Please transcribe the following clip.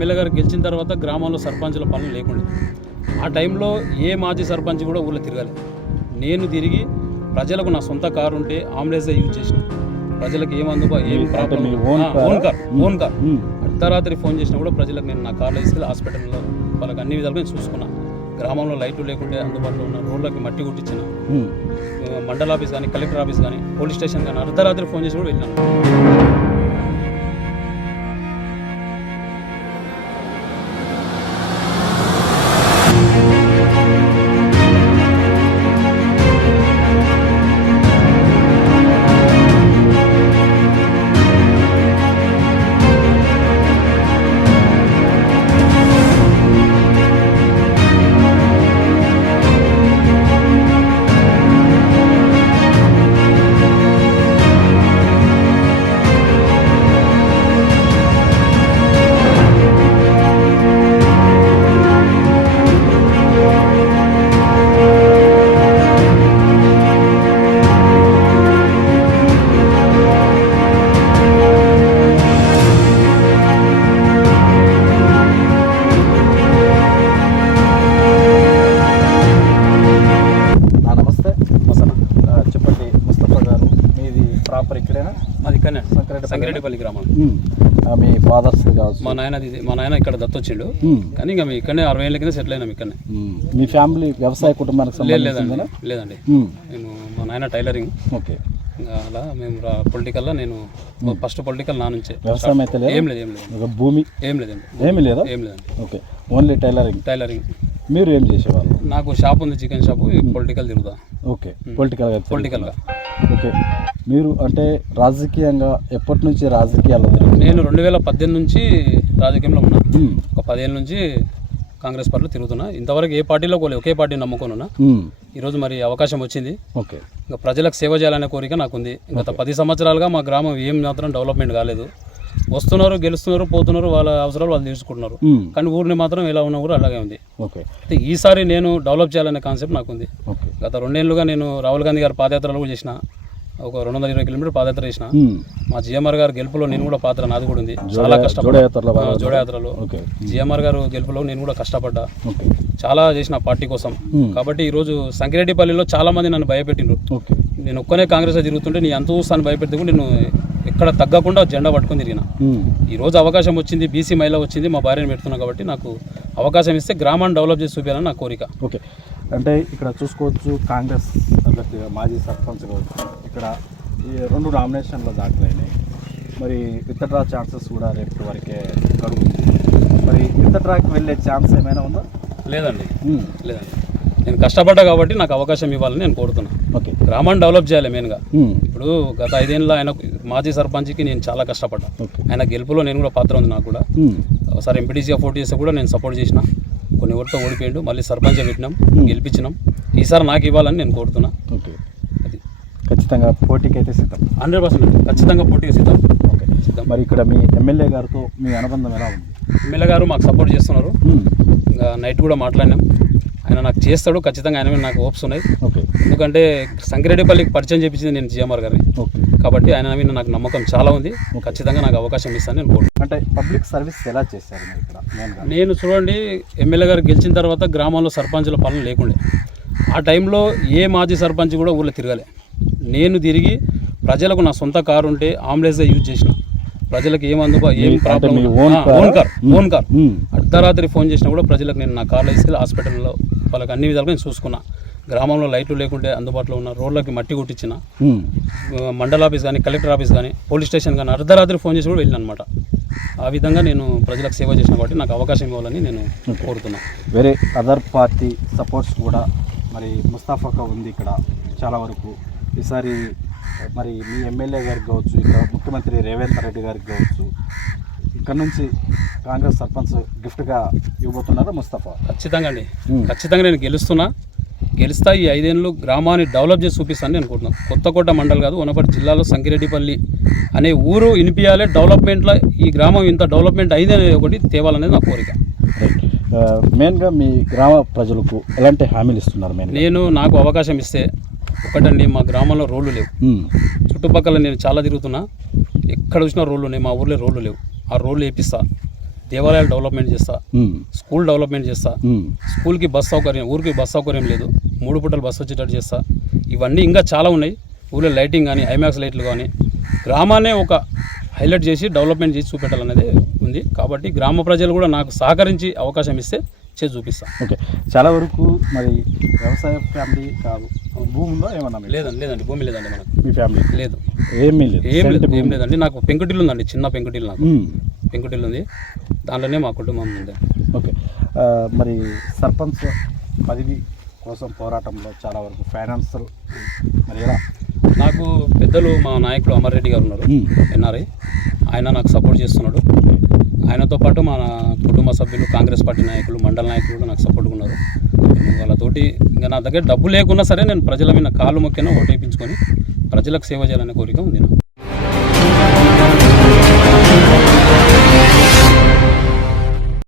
MLA గారు గెలిచిన తర్వాత గ్రామాల్లో సర్పంచుల పాలన లేకుండా ఆ టైంలో ఏ మాజీ సర్పంచ్ కూడా ఊళ్ళో తిరగాలి. నేను తిరిగి ప్రజలకు నా సొంత కారు ఉంటే ఆంబులెన్సే యూజ్ చేసిన. ప్రజలకు ఏం ప్రాబ్లం ఓన్ కార్ అర్ధరాత్రి ఫోన్ చేసినా కూడా ప్రజలకు నేను నా కార్లో తీసుకెళ్ళి హాస్పిటల్లో వాళ్ళకి అన్ని విధాలుగా నేను చూసుకున్నా. గ్రామంలో లైట్లు లేకుంటే అందుబాటులో ఉన్న రోడ్లకి మట్టి కుట్టించిన, మండల ఆఫీస్ కానీ కలెక్టర్ ఆఫీస్ కానీ పోలీస్ స్టేషన్ కానీ అర్ధరాత్రి ఫోన్ చేసి కూడా వెళ్ళాను. సంగిరెడ్డిపల్లి గ్రామం. మీ ఫాదర్స్ కావచ్చు, మా నాయన ఇక్కడ దత్తొచ్చిండు, కానీ ఇంకా ఇక్కడనే 60 ఏళ్ళ కింద సెటిల్ అయినాం ఇక్కడనే. మీ ఫ్యామిలీ వ్యవసాయ కుటుంబానికి లేదండి. నేను మా నాయన టైలరింగ్. ఓకే. అలా మేము పొలిటికల్లో నేను ఫస్ట్ పొలిటికల్ నా నుంచే. వ్యవసాయం అయితే ఏం లేదు, భూమి ఏం లేదండి. లేదండి. Okay, only tailoring. మీరు ఏం చేసేవాళ్ళు? నాకు షాప్ ఉంది, చికెన్ షాపు. పొలిటికల్ తిరుగుతా. ఓకే, పొలిటికల్గా. ఓకే, మీరు అంటే రాజకీయంగా ఎప్పటి నుంచి రాజకీయాల్లో? నేను 2018 నుంచి రాజకీయంలో ఉన్నా. ఒక 10 ఏళ్ళ నుంచి కాంగ్రెస్ పార్టీలో తిరుగుతున్నా. ఇంతవరకు ఏ పార్టీలో పోలేదు, ఒకే పార్టీ నమ్ముకున్నా. ఈరోజు మరి అవకాశం వచ్చింది. ఓకే, ఇంకా ప్రజలకు సేవ చేయాలనే కోరిక నాకుంది. గత 10 సంవత్సరాలుగా మా గ్రామం ఏం మాత్రం డెవలప్మెంట్ కాలేదు. వస్తున్నారు, గెలుస్తున్నారు, పోతున్నారు, వాళ్ళ అవసరాలు వాళ్ళు తీర్చుకుంటున్నారు. కానీ ఊరిని మాత్రం ఎలా ఉన్నా కూడా అలాగే ఉంది. అయితే ఈసారి నేను డెవలప్ చేయాలనే కాన్సెప్ట్ నాకుంది. గత 2 ఏళ్ళుగా నేను రాహుల్ గాంధీ గారి పాదయాత్రలు కూడా చేసిన. ఒక 220 కిలోమీటర్ పాదయాత్ర చేసిన. మా జిఎంఆర్ గారు గెలుపులో నేను కూడా పాత్ర నాది కూడా ఉంది. చాలా కష్టపడ్డా జోడయాత్రలో. జిఎంఆర్ గారు గెలుపులో నేను కూడా కష్టపడ్డా, చాలా చేసిన పార్టీ కోసం. కాబట్టి ఈరోజు సంగిరెడ్డిపల్లిలో చాలా మంది నన్ను భయపెట్టిండ్రు. నేను ఒక్కనే కాంగ్రెస్ తిరుగుతుంటే నీ అంత చూస్తాను భయపెట్టుకుంటే నేను ఎక్కడ తగ్గకుండా జెండా పట్టుకొని తిరిగిన. ఈరోజు అవకాశం వచ్చింది, బీసీ మహిళ వచ్చింది, మా భార్యను పెడుతున్నా. కాబట్టి నాకు అవకాశం ఇస్తే గ్రామాన్ని డెవలప్ చేసి చూపించాలని నా కోరిక. ఓకే, అంటే ఇక్కడ చూసుకోవచ్చు కాంగ్రెస్ అభ్యర్థిగా మాజీ సర్పంచ్ కావచ్చు. ఇక్కడ ఈ 2 నామినేషన్లు దాఖలైనాయి. మరి విత్డ్రా ఛాన్సెస్ కూడా రేపటి వరకే కడుగుతుంది. మరి విత్డ్రాకి వెళ్ళే ఛాన్స్ ఏమైనా ఉందా? లేదండి. నేను కష్టపడ్డా కాబట్టి నాకు అవకాశం ఇవ్వాలని నేను కోరుతున్నా. ఓకే, గ్రామాన్ని డెవలప్ చేయాలి మెయిన్గా. ఇప్పుడు గత 5 ఏళ్ళలో ఆయన మాజీ సర్పంచ్కి నేను చాలా కష్టపడ్డా. ఆయన గెలుపులో నేను కూడా పాత్ర ఉంది నాకు కూడా. ఒకసారి ఎంపీటీసీగా పోటీ చేస్తే కూడా నేను సపోర్ట్ చేసిన. కొన్ని ఓట్లతో ఓడిపోయిండు, మళ్ళీ సర్పంచ్ పెట్టినాం, గెలిపించినాం. ఈసారి నాకు ఇవ్వాలని నేను కోరుతున్నా. ఓకే, అది ఖచ్చితంగా పోటీకి అయితే సిద్ధం. 100% ఖచ్చితంగా పోటీకి సిద్ధం. ఓకే, సిద్ధం. మరి ఇక్కడ మీ ఎమ్మెల్యే గారితో మీ అనుబంధం ఎలా ఉంది? ఎమ్మెల్యే గారు మాకు సపోర్ట్ చేస్తున్నారు. ఇంకా నైట్ కూడా మాట్లాడినాం. ఆయన నాకు చేస్తాడు ఖచ్చితంగా. ఆయన మీద నాకు హోప్స్ ఉన్నాయి. ఓకే, ఎందుకంటే సంగిరెడ్డిపల్లికి పరిచయం చేయించింది నేను జిఎంఆర్ గారిని. కాబట్టి ఆయన మీద నాకు నమ్మకం చాలా ఉంది. ఖచ్చితంగా నాకు అవకాశం ఇస్తాను నేను కోరుతున్నాను. అంటే పబ్లిక్ సర్వీస్ ఎలా చేశారు ఇక్కడ? నేను చూడండి, ఎమ్మెల్యే గారు గెలిచిన తర్వాత గ్రామంలో సర్పంచుల పాలన లేకుండే. ఆ టైంలో ఏ మాజీ సర్పంచ్ కూడా ఊళ్ళో తిరగాలి. నేను తిరిగి ప్రజలకు నా సొంత కారు ఉంటే ఆంబులెన్సే యూజ్ చేసిన. ప్రజలకు ఏం ప్రాబ్లం ఓన్ కార్ అర్ధరాత్రి ఫోన్ చేసినా కూడా ప్రజలకు నేను నా కార్లో తీసుకెళ్ళి హాస్పిటల్లో వాళ్ళకి అన్ని విధాలుగా నేను చూసుకున్నా. గ్రామంలో లైట్లు లేకుంటే అందుబాటులో ఉన్న రోడ్లకి మట్టి కుట్టించిన, మండల ఆఫీస్ కానీ కలెక్టర్ ఆఫీస్ కానీ పోలీస్ స్టేషన్ కానీ అర్ధరాత్రి ఫోన్ చేసి కూడా వెళ్ళిన అనమాట. ఆ విధంగా నేను ప్రజలకు సేవ చేసిన కాబట్టి నాకు అవకాశం ఇవ్వాలని నేను కోరుతున్నాను. వేరే అదర్ పార్టీ సపోర్ట్స్ కూడా మరి ముస్తాఫాగా ఉంది ఇక్కడ చాలా వరకు. ఈసారి మరి మీ ఎమ్మెల్యే గారికి కావచ్చు, ఇక్కడ ముఖ్యమంత్రి రేవంత్ రెడ్డి గారికి కావచ్చు, ఇక్కడ నుంచి కాంగ్రెస్ సర్పంచ్ గిఫ్ట్గా ఇవ్వబోతున్నారా ముస్తఫా? ఖచ్చితంగా అండి, ఖచ్చితంగా నేను గెలుస్తా. ఈ 5 ఏళ్ళు గ్రామాన్ని డెవలప్ చేసి చూపిస్తాను నేను అనుకుంటున్నాను. కొత్తకోట మండల్ కాదు, వనపర్తి జిల్లాలో సంగిరెడ్డిపల్లి అనే ఊరు వినిపించాలి. డెవలప్మెంట్లో ఈ గ్రామం ఇంత డెవలప్మెంట్ అయింది అనేది ఒకటి తేవాలనేది నా కోరిక. మెయిన్గా మీ గ్రామ ప్రజలకు ఎలాంటి హామీలు ఇస్తున్నారు? నాకు అవకాశం ఇస్తే ఒకటండి, మా గ్రామంలో రోడ్లు లేవు. చుట్టుపక్కల నేను చాలా తిరుగుతున్నా, ఎక్కడ చూసినా రోడ్లు ఉన్నాయి. మా ఊర్లో రోడ్లు లేవు. ఆ రోడ్లు వేపిస్తా. దేవాలయాలు డెవలప్మెంట్ చేస్తా, స్కూల్ డెవలప్మెంట్ చేస్తా, స్కూల్కి బస్ సౌకర్యం, ఊరికి బస్ సౌకర్యం లేదు, 3 పూటలు బస్సు వచ్చేటట్టు చేస్తా. ఇవన్నీ ఇంకా చాలా ఉన్నాయి. ఊళ్ళో లైటింగ్ కానీ, ఐమాక్స్ లైట్లు కానీ, గ్రామాన్నే ఒక హైలైట్ చేసి డెవలప్మెంట్ చేసి చూపెట్టాలనేది ఉంది. కాబట్టి గ్రామ ప్రజలు కూడా నాకు సహకరించి అవకాశం ఇస్తే చేసి చూపిస్తాను. ఓకే, చాలా వరకు మరి వ్యవసాయ ఫ్యామిలీ కాదు, భూమి ఉందా ఏమన్నా? లేదండి, భూమి లేదండి మనకు. మీ ఫ్యామిలీ లేదు, ఏం లేదండి. నాకు పెంకుటిల్లు ఉందండి, చిన్న పెంకుటిల్లు. నాకు పెంకుటిల్లు ఉంది, దాంట్లోనే మా కుటుంబం ఉంది. ఓకే, మరి సర్పంచ్ పదవి కోసం పోరాటంలో చాలా వరకు ఫైనాన్షియల్ మరి ఎలా? నాకు పెద్దలు మా నాయకులు అమర్ రెడ్డి గారు ఉన్నారు, ఎన్ఆర్ఐ. ఆయన నాకు సపోర్ట్ చేస్తున్నాడు. ఆయనతో పాటు మన కుటుంబ సభ్యులు, కాంగ్రెస్ పార్టీ నాయకులు, మండల నాయకులు కూడా నాకు సపోర్ట్గా ఉన్నారు. వాళ్ళతోటి ఇంకా నా దగ్గర డబ్బు లేకున్నా సరే నేను ప్రజల మీద కాళ్ళు మొక్కినా ఓటేపించుకొని ప్రజలకు సేవ చేయాలనే కోరిక ఉంది నాకు.